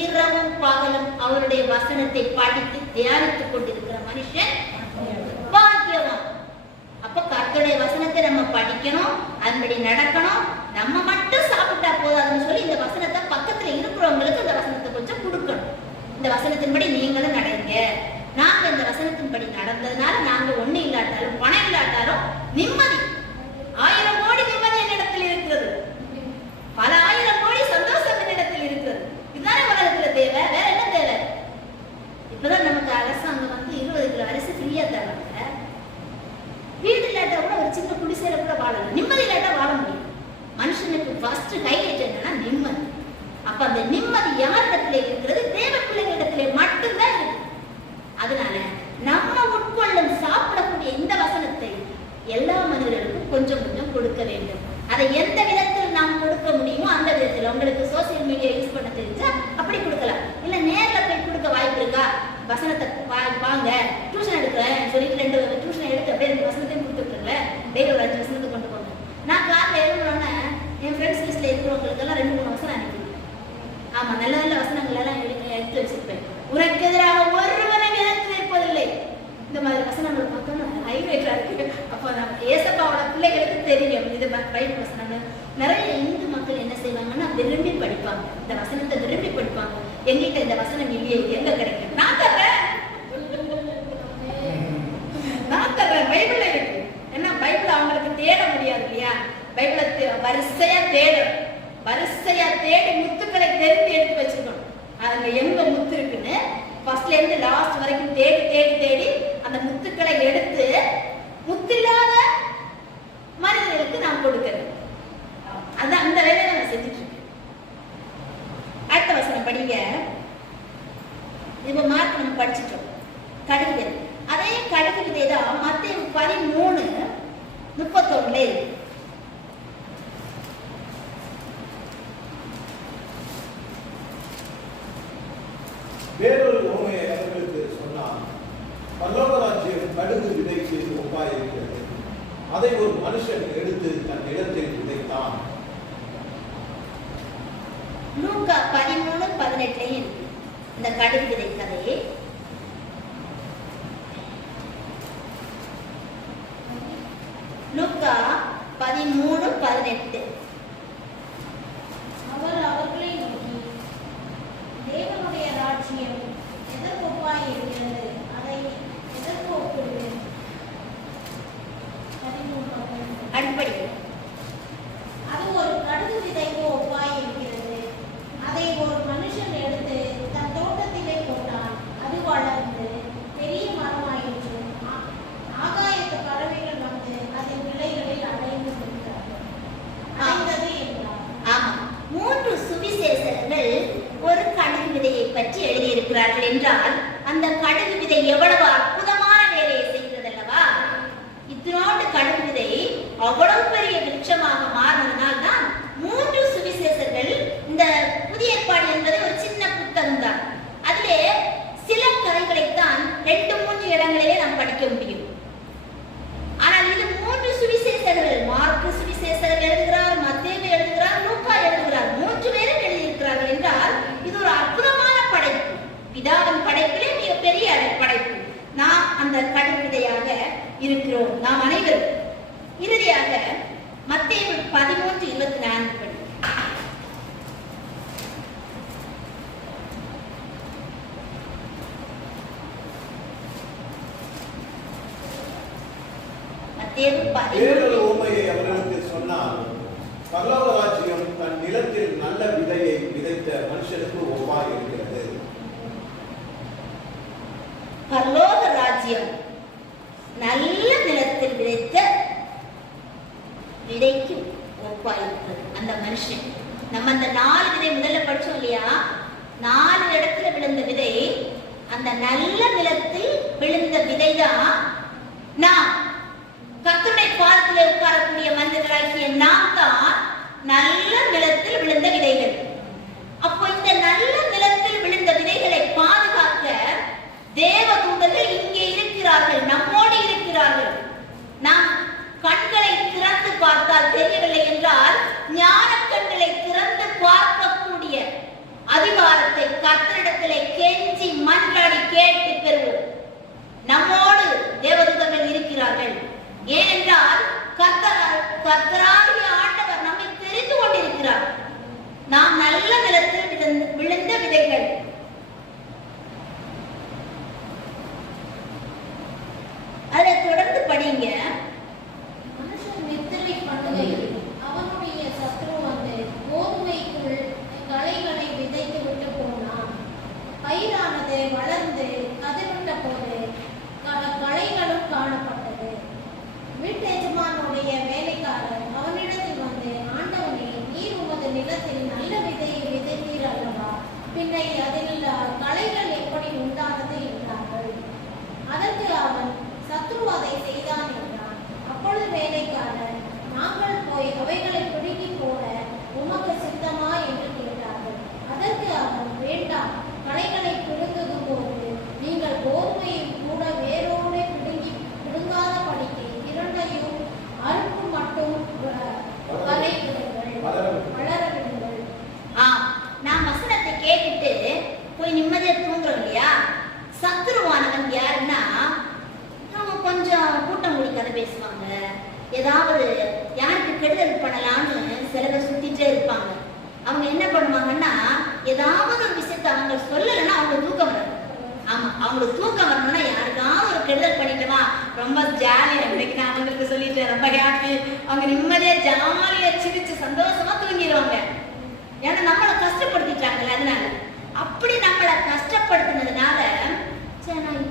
இரவும் பகலும் அவருடைய வசனத்தை படித்து தியானித்துக் கொண்டிருக்கிற மனுஷன் பாக்கியவான். அப்ப கர்த்தருடைய வசனத்தை நம்ம படிக்கணும், அதன்படி நடக்கணும். நம்ம மட்டும் சாப்பிட்டா போதாதுன்னு சொல்லி இந்த வசனத்தை பக்கத்துல இருக்கிறவங்களுக்கு இந்த வசனத்தை கொஞ்சம் கொடுக்கணும். இந்த வசனத்தின்படி நீங்களும் நடங்க. நாங்க இந்த வசனத்தின்படி நடந்ததுனால நாங்க ஒண்ணு இல்லாட்டாலும் பணம் இல்லாட்டாலும் நிம்மதி, 1000 கோடி நிம்மதி என்னிடத்தில் இருக்கிறது, பல 1000 கோடி சந்தோஷம் என்னிடத்தில் இருக்கிறது. இதுதானே உலகத்துல தேவை, வேற என்ன தேவை? இப்பதான் நமக்கு அரசாங்கம் 20 கிலோ அரிசி ஃப்ரீயா தராங்க. வீடு இல்லாட்டா கூட ஒரு சின்ன குடிசையில கூட வாழலாம், நிம்மதி இல்லாட்டா வாழ முடியும். மனுஷனுக்கு ஃபர்ஸ்ட் ஹைலைட் என்னன்னா நிம்மதி. அப்ப அந்த நிம்மதி யாரிடத்துல இருக்கிறது? தேவ பிள்ளைகளிடத்திலே மட்டும்தான் இருக்கு. அதனால நம்ம உட்கொள்ளும் சாப்பிடக்கூடிய இந்த வசனத்தை எல்லா மனிதர்களுக்கும் கொஞ்சம் கொஞ்சம் கொடுக்க வேண்டும். அதை எந்த விதத்தில் நாம் கொடுக்க முடியுமோ அந்த விதத்தில். உங்களுக்கு சோசியல் மீடியா யூஸ் பண்ண தெரிஞ்சா அப்படி கொடுக்கலாம். இல்ல நேர்ல போய் கொடுக்க வாய்ப்பு இருக்கா? வசனத்தை வாங்க டியூஷன் எடுக்கிறேன் சொல்லிட்டு 2 டியூஷன் எடுத்து அப்படியே 2 வசனத்தையும் கொடுத்துருக்குறேன்ல, டெய்லி ஒரு 5 வசனத்தை கொண்டு போங்க. நான் காலைல எழுதுனோன்னே என் ஃப்ரெண்ட்ஸ் லிஸ்ட்ல இருக்கிறவங்களுக்கெல்லாம் 2-3 வசனம் அனுப்பிடுவேன். ஆமா, நல்ல நல்ல வசனங்கள் எல்லாம் எடுத்து வச்சிருப்பேன். உனக்கு எதிராக ஒருவனும் எதிர்த்து இருப்பதில்லை. இந்த மாதிரி வசனங்கள் பார்த்தோம்னா ஹைலைட்டா இருக்கு. அப்போ நம்ம ஏசப்பாவோட பிள்ளைகளுக்கு தெரியும் இது பைபிள் வசனங்கள். நிறைய இந்து மக்கள் என்ன செய்வாங்கன்னா விரும்பி படிப்பாங்க, இந்த வசனத்தை விரும்பி படிப்பாங்க. எங்கிட்ட இந்த வசனம் இல்லையே, எங்க கிடைக்கும்? நான் தர்றேன் பைபிள்ல இருக்கு. ஏன்னா பைபிள் அவங்களுக்கு தேட முடியாது இல்லையா? பைபிளை வரிசையா தேடி முத்துக்களை தெரிந்து எடுத்து வச்சிருக்கணும். அதுல எங்க முத்து இருக்குன்னு ஃபர்ஸ்ட்ல இருந்து லாஸ்ட் வரைக்கும் தேடி தேடி தேடி அந்த முத்துக்களை எடுத்து முத்தில்லாத மனிதர்களுக்கு நாம் கொடுக்கிறது. அதான் அந்த வேலையை நான் செஞ்சுட்டு இருக்கேன். அடுத்த வசனம் படிங்க. இப்ப மார்க் நம்ம படிச்சுட்டோம். கடுகு, அதே கடுகு விதை தான் மத்தேயு 13:31 இருக்கு. வேறொரு உவமையை அவர்களுக்கு சொன்னார். பரலோக ராஜ்யம் கடுகு விதைக்கு ஒப்பாயிருக்கிறது. அதை ஒரு மனுஷன் எடுத்து தன் நிலத்தில் விதைத்தான். லூக்கா 13:18 இந்த கடுகு விதை கதையை லூக்கா 13:18 அவர் அவர்களை நோக்கி, தேவனுடைய ராஜ்யம் எதற்கு ஒப்பாய் இருக்கிறது? அதை எதற்கு ஒப்பிடுவேன்? 13 அன்படி அது ஒரு கடுகு விதைக்கு ஒப்பாய் இருக்கிறது. அதை ஒரு மனுஷன் எடுத்து தன் தோட்டத்திலே போட்டான். அது வளர்ந்து பெரிய மரமாயிற்று. ஆகாயத்து பறவைகள் வந்து அதன் கிளைகளில் அடைந்து அடைந்தது என்றார். ஆமா, 3 சுவிசேஷர்கள் ஒரு கடுகு விதையை பற்றி எழுதியிருக்கிறார்கள் என்றால் அந்த கடுகு விதை எவ்வளவு அற்புதமான வேலையை செய்கிறது அல்லவா? இத்தனோடு கடுகு விதை அவ்வளவு பெரிய விருட்சமாக மாறினதுனால் தான் 3 சுவிசேஷர்கள். இந்த புதிய ஏற்பாடு என்பது ஒரு சின்ன புத்தகம் தான். அதிலே சில கதைகளைத்தான் 2-3 இடங்களிலே நாம் படிக்க முடியும். ஆனால் இது 3 சுவிசேஷர்கள். மார்க்கு சுவிசேஷகர் எழுதுகிறார், மத்தேயு எழுதுகிறார், லூக்கா எழுதுகிறார். 3 பேரும் எழுதியிருக்கிறார்கள் என்றால் இது ஒரு அற்புதமான படைப்பு. பிதாவின் படைப்பிலே மிகப்பெரிய படைப்பு. நாம் அந்த கடுகு விதையாக இருக்கிறோம், நாம் அனைவரும். இறுதியாக மத்தேயு 13:24 படி. வேறொரு உவமையை அவர்களுக்கு சொன்னார். பரலோக ராஜ்யம் தன் நிலத்தில் நல்ல விதையை விதைத்த மனுஷனுக்கு ஒப்பாய் இருக்கிறது. பரலோக ராஜ்யம் நல்ல நிலத்தில் விதைத்த விதைக்கு ஒப்பாயிருக்கிறது அந்த மனுஷன். நம்ம அந்த 4 விதை முதல்ல படிச்சோம் இல்லையா? 4 இடத்துல விழுந்த விதை, அந்த நல்ல நிலத்தில் விழுந்த விதைதான் நாம். கர்த்தருடைய பாதத்திலே உட்காரக்கூடிய மனிதர்களாகிய நாம் தான் நல்ல நிலத்தில் விழுந்த விதைகள். அப்போ இந்த நல்ல நிலத்தில் விழுந்த விதைகளை பாதுகாக்க தேவதூதர்கள் இங்கே இருக்கிறார்கள், நம்மோடு இருக்கிறார்கள். நாம் கண்களை திறந்து பார்த்தால் தெரியவில்லை என்றால் ஞான கண்களை திறந்து பார்க்கக்கூடிய அதிகாரத்தை கர்த்தராகிய ஆண்டவர் நம்மை தெரிந்து கொண்டிருக்கிறார். நாம் நல்ல நிலத்தில் விழுந்த விதைகள். அதை தொடர்ந்து படிங்க. மனுஷன் நித்திரை பண்ணுகையில் அவனுடைய சத்ரு வந்து கோதுமைக்குள் களைகளை விதைத்து விட்டு போனான். பயிரானது வளர்ந்து கதிர்விட்ட போது களைகளும் காணப்பட்டது. வீட்டு எஜமானுடைய வேலைக்காரர் அவனிடத்தில் வந்து, ஆண்டவனே, நீர் உமது நிலத்தில் நல்ல விதையை விதைத்தீர் அல்லவா? பின்னை அதில் களைகள் எப்படி உண்டானது என்றார்கள். அதற்கு அவன், சத்ரு அதை செய்தான் என்றான். அப்பொழுது வேலைக்காரர், நாங்கள் போய் அவைகளை பிடுங்கி போட உமக்கு சித்தமா என்று கேட்டார்கள். அதற்கு அவன், வேண்டாம், களைகளை பிடுங்கும் போது நீங்கள் கோதுமையை கூட வேரோடு பிடுங்காத படிக்கு இரண்டையும் அறுப்பு மட்டும் வளர விடுங்கள். நான் வசனத்தை கேட்டுட்டு போய் நிம்மதியா தூங்குறோம் இல்லையா? சத்துருவானவன் யாருன்னா, அவங்க கொஞ்சம் கூட்டம் கூடி கதை பேசுவாங்க, ஏதாவது யாருக்கு கெடுதல் பண்ணலான்னு சில பேர் சுத்திட்டே இருப்பாங்க. அவங்க என்ன பண்ணுவாங்கன்னா, ஏதாவது ஒரு விஷயத்த அவங்க சொல்லலைன்னா அவங்களுக்கு தூக்கம் வராது. ஆமா, அவங்களுக்கு தூக்கம் வரணும்னா யாருக்காவது ஒரு கெடுதல் பண்ணிட்டோமா, ரொம்ப ஜாலியா இன்னைக்கு நான் அவங்களுக்கு சொல்லிட்டேன், ரொம்ப ஹாப்பி, அவங்க நிம்மதியா ஜாலியா சிரிச்சு சந்தோஷமா தூங்கிடுவாங்க. ஏன்னா நம்மளை கஷ்டப்படுத்திட்டாங்கல்ல, அதனால அப்படி நம்மளை கஷ்டப்படுத்தினதுனால சரி நான்